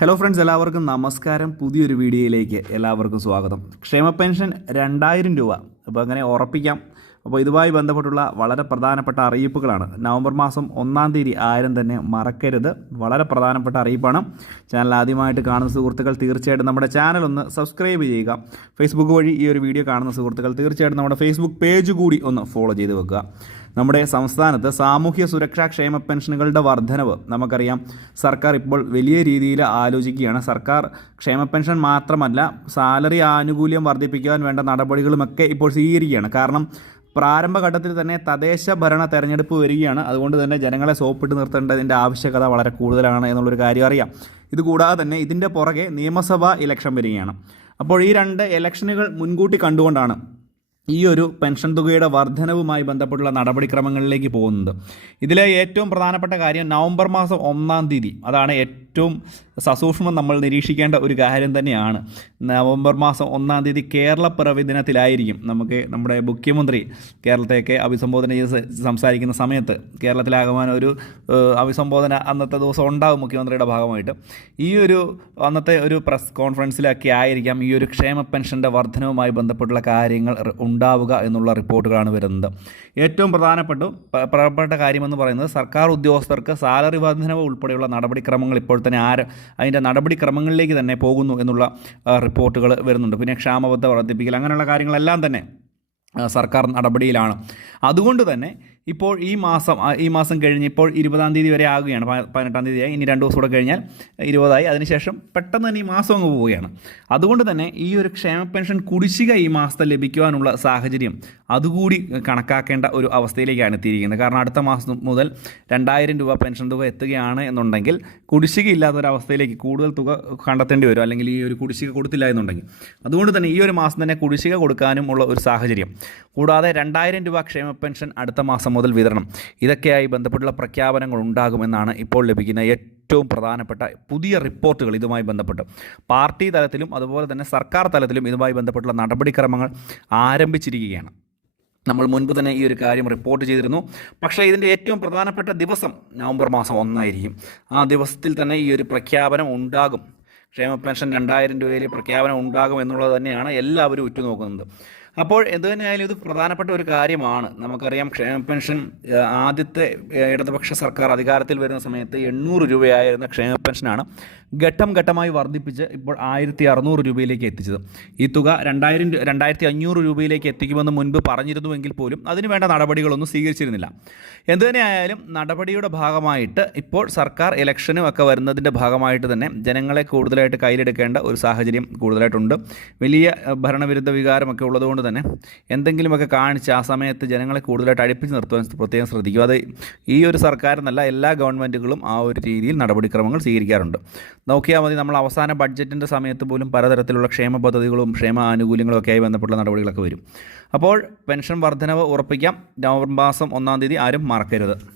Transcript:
Hello friends എല്ലാവർക്കും നമസ്കാരം. പുതിയൊരു വീഡിയോയിലേക്ക് എല്ലാവർക്കും സ്വാഗതം. ക്ഷേമ പെൻഷൻ രണ്ടായിരം രൂപ. അപ്പോൾ അങ്ങനെ ഉറപ്പിക്കാം. അപ്പോൾ ഇതുമായി ബന്ധപ്പെട്ടുള്ള വളരെ പ്രധാനപ്പെട്ട അറിയിപ്പുകളാണ്. നവംബർ മാസം ഒന്നാം തീയതി ആരും തന്നെ മറക്കരുത്. വളരെ പ്രധാനപ്പെട്ട അറിയിപ്പാണ്. ചാനൽ ആദ്യമായിട്ട് കാണുന്ന സുഹൃത്തുക്കൾ തീർച്ചയായിട്ടും നമ്മുടെ ചാനൽ ഒന്ന് സബ്സ്ക്രൈബ് ചെയ്യുക. ഫേസ്ബുക്ക് വഴി ഈ ഒരു വീഡിയോ കാണുന്ന സുഹൃത്തുക്കൾ തീർച്ചയായിട്ടും നമ്മുടെ ഫേസ്ബുക്ക് പേജ് കൂടി ഒന്ന് ഫോളോ ചെയ്ത് വെക്കുക. നമ്മുടെ സംസ്ഥാനത്ത് സാമൂഹ്യ സുരക്ഷാ ക്ഷേമ പെൻഷനുകളുടെ വർധനവ് നമുക്കറിയാം. സർക്കാർ ഇപ്പോൾ വലിയ രീതിയിൽ ആലോചിക്കുകയാണ്. സർക്കാർ ക്ഷേമ പെൻഷൻ മാത്രമല്ല സാലറി ആനുകൂല്യം വർദ്ധിപ്പിക്കാൻ വേണ്ട നടപടികളുമൊക്കെ ഇപ്പോൾ സ്വീകരിക്കുകയാണ്. കാരണം പ്രാരംഭഘട്ടത്തിൽ തന്നെ തദ്ദേശ ഭരണ തെരഞ്ഞെടുപ്പ് വരികയാണ്. അതുകൊണ്ട് തന്നെ ജനങ്ങളെ സോപ്പിട്ട് നിർത്തേണ്ടതിന്റെ ആവശ്യകത വളരെ കൂടുതലാണ് എന്നുള്ളൊരു കാര്യം അറിയാം. ഇതുകൂടാതെ തന്നെ ഇതിന്റെ പുറകെ നിയമസഭാ ഇലക്ഷൻ വരികയാണ്. അപ്പോൾ ഈ രണ്ട് ഇലക്ഷനുകൾ മുൻകൂട്ടി കണ്ടുകൊണ്ടാണ് ഈ ഒരു പെൻഷൻ തുകയുടെ വർധനവുമായി ബന്ധപ്പെട്ടുള്ള നടപടിക്രമങ്ങളിലേക്ക് പോകുന്നത്. ഇതിലെ ഏറ്റവും പ്രധാനപ്പെട്ട കാര്യം നവംബർ മാസം ഒന്നാം തീയതി അതാണ് ഏറ്റവും സസൂക്ഷ്മം നമ്മൾ നിരീക്ഷിക്കേണ്ട ഒരു കാര്യം തന്നെയാണ്. നവംബർ മാസം ഒന്നാം തീയതി കേരള പിറവി ദിനത്തിലായിരിക്കും നമുക്ക് നമ്മുടെ മുഖ്യമന്ത്രി കേരളത്തേക്ക് അഭിസംബോധന ചെയ്ത് സംസാരിക്കുന്ന സമയത്ത്. കേരളത്തിലാകുവാൻ ഒരു അഭിസംബോധന അന്നത്തെ ദിവസം ഉണ്ടാകും മുഖ്യമന്ത്രിയുടെ ഭാഗമായിട്ട്. ഈ ഒരു അന്നത്തെ ഒരു പ്രസ് കോൺഫറൻസിലൊക്കെ ആയിരിക്കാം ഈ ഒരു ക്ഷേമ പെൻഷന്റെ വർധനവുമായി ബന്ധപ്പെട്ടുള്ള കാര്യങ്ങൾ ഉണ്ടാവുക എന്നുള്ള റിപ്പോർട്ടുകളാണ് വരുന്നത്. ഏറ്റവും പ്രധാനപ്പെട്ട പ്രധാനപ്പെട്ട കാര്യമെന്ന് പറയുന്നത് സർക്കാർ ഉദ്യോഗസ്ഥർക്ക് സാലറി വർധനവ് ഉൾപ്പെടെയുള്ള നടപടിക്രമങ്ങൾ ഇപ്പോൾ തന്നെ ആര് അതിന്റെ നടപടിക്രമങ്ങളിലേക്ക് തന്നെ പോകുന്നു എന്നുള്ള റിപ്പോർട്ടുകൾ വരുന്നുണ്ട്. പിന്നെ ക്ഷാമബദ്ധ വർദ്ധിപ്പിക്കൽ അങ്ങനെയുള്ള കാര്യങ്ങളെല്ലാം തന്നെ സർക്കാർ നടപടിയിലാണ്. അതുകൊണ്ട് തന്നെ ഇപ്പോൾ ഈ മാസം ഈ മാസം കഴിഞ്ഞ് ഇപ്പോൾ ഇരുപതാം തീയതി വരെ ആകുകയാണ് പതിനെട്ടാം തീയതിയായി. ഇനി രണ്ട് ദിവസം കൂടെ കഴിഞ്ഞാൽ ഇരുപതായി. അതിനുശേഷം പെട്ടെന്ന് തന്നെ ഈ മാസം അങ്ങ് പോവുകയാണ്. അതുകൊണ്ട് തന്നെ ഈ ഒരു ക്ഷേമ പെൻഷൻ കുടിശ്ശിക ഈ മാസത്തെ ലഭിക്കുവാനുള്ള സാഹചര്യം അതുകൂടി കണക്കാക്കേണ്ട ഒരു അവസ്ഥയിലേക്കാണ് എത്തിയിരിക്കുന്നത്. കാരണം അടുത്ത മാസം മുതൽ രണ്ടായിരം രൂപ പെൻഷൻ തുക എത്തുകയാണ് എന്നുണ്ടെങ്കിൽ കുടിശ്ശിക ഇല്ലാത്തൊരവസ്ഥയിലേക്ക് കൂടുതൽ തുക കണ്ടെത്തേണ്ടി വരും അല്ലെങ്കിൽ ഈ ഒരു കുടിശ്ശിക കൊടുത്തില്ല എന്നുണ്ടെങ്കിൽ. അതുകൊണ്ട് തന്നെ ഈ ഒരു മാസം തന്നെ കുടിശ്ശിക കൊടുക്കാനും ഉള്ള ഒരു സാഹചര്യം. കൂടാതെ രണ്ടായിരം രൂപ ക്ഷേമ പെൻഷൻ അടുത്ത മാസം മുതൽ വിതരണം. ഇതൊക്കെയായി ബന്ധപ്പെട്ടുള്ള പ്രഖ്യാപനങ്ങൾ ഉണ്ടാകുമെന്നാണ് ഇപ്പോൾ ലഭിക്കുന്ന ഏറ്റവും പ്രധാനപ്പെട്ട പുതിയ റിപ്പോർട്ടുകൾ ഇതുമായി ബന്ധപ്പെട്ട്. പാർട്ടി തലത്തിലും അതുപോലെ തന്നെ സർക്കാർ തലത്തിലും ഇതുമായി ബന്ധപ്പെട്ടുള്ള നടപടിക്രമങ്ങൾ ആരംഭിച്ചിരിക്കുകയാണ്. നമ്മൾ മുൻപ് തന്നെ ഈ ഒരു കാര്യം റിപ്പോർട്ട് ചെയ്തിരുന്നു. പക്ഷേ ഇതിന്റെ ഏറ്റവും പ്രധാനപ്പെട്ട ദിവസം നവംബർ മാസം ഒന്നായിരിക്കും. ആ ദിവസത്തിൽ തന്നെ ഈ ഒരു പ്രഖ്യാപനം ഉണ്ടാകും. ക്ഷേമ പെൻഷൻ രണ്ടായിരം രൂപയിൽ പ്രഖ്യാപനം ഉണ്ടാകും എന്നുള്ളത് തന്നെയാണ് എല്ലാവരും ഉറ്റുനോക്കുന്നത്. അപ്പോൾ എന്തു തന്നെയായാലും ഇത് പ്രധാനപ്പെട്ട ഒരു കാര്യമാണ്. നമുക്കറിയാം ക്ഷേമ പെൻഷൻ ആദ്യത്തെ ഇടതുപക്ഷ സർക്കാർ അധികാരത്തിൽ വരുന്ന സമയത്ത് എണ്ണൂറ് രൂപയായിരുന്ന ക്ഷേമ പെൻഷനാണ് ഘട്ടം ഘട്ടമായി വർദ്ധിപ്പിച്ച് ഇപ്പോൾ ആയിരത്തി അറുന്നൂറ് രൂപയിലേക്ക് എത്തിച്ചത്. ഈ തുക രണ്ടായിരം രണ്ടായിരത്തി അഞ്ഞൂറ് രൂപയിലേക്ക് എത്തിക്കുമെന്ന് മുൻപ് പറഞ്ഞിരുന്നുവെങ്കിൽ പോലും അതിന് വേണ്ട നടപടികളൊന്നും സ്വീകരിച്ചിരുന്നില്ല. എന്തുതന്നെയായാലും നടപടിയുടെ ഭാഗമായിട്ട് ഇപ്പോൾ സർക്കാർ ഇലക്ഷനും ഒക്കെ വരുന്നതിന്റെ ഭാഗമായിട്ട് തന്നെ ജനങ്ങളെ കൂടുതലായിട്ട് കയ്യിലെടുക്കേണ്ട ഒരു സാഹചര്യം കൂടുതലായിട്ടുണ്ട്. വലിയ ഭരണവിരുദ്ധ വികാരമൊക്കെ ഉള്ളതുകൊണ്ട് തന്നെ എന്തെങ്കിലുമൊക്കെ കാണിച്ച് ആ സമയത്ത് ജനങ്ങളെ കൂടുതലായിട്ട് അടുപ്പിച്ച് നിർത്തുവാൻ പ്രത്യേകം ശ്രദ്ധിക്കും അത് ഈ ഒരു സർക്കാരെന്നല്ല എല്ലാ ഗവൺമെന്റുകളും ആ ഒരു രീതിയിൽ നടപടിക്രമങ്ങൾ സ്വീകരിക്കാറുണ്ട്. നോക്കിയാൽ മതി നമ്മൾ അവസാന ബഡ്ജറ്റിന്റെ സമയത്ത് പോലും പലതരത്തിലുള്ള ക്ഷേമ പദ്ധതികളും ക്ഷേമ ആനുകൂല്യങ്ങളും ഒക്കെയായി ബന്ധപ്പെട്ട നടപടികളൊക്കെ വരും. അപ്പോൾ പെൻഷൻ വർധനവ് ഉറപ്പിക്കാം. നവംബർ മാസം ഒന്നാം തീയതി ആരും മറക്കരുത്.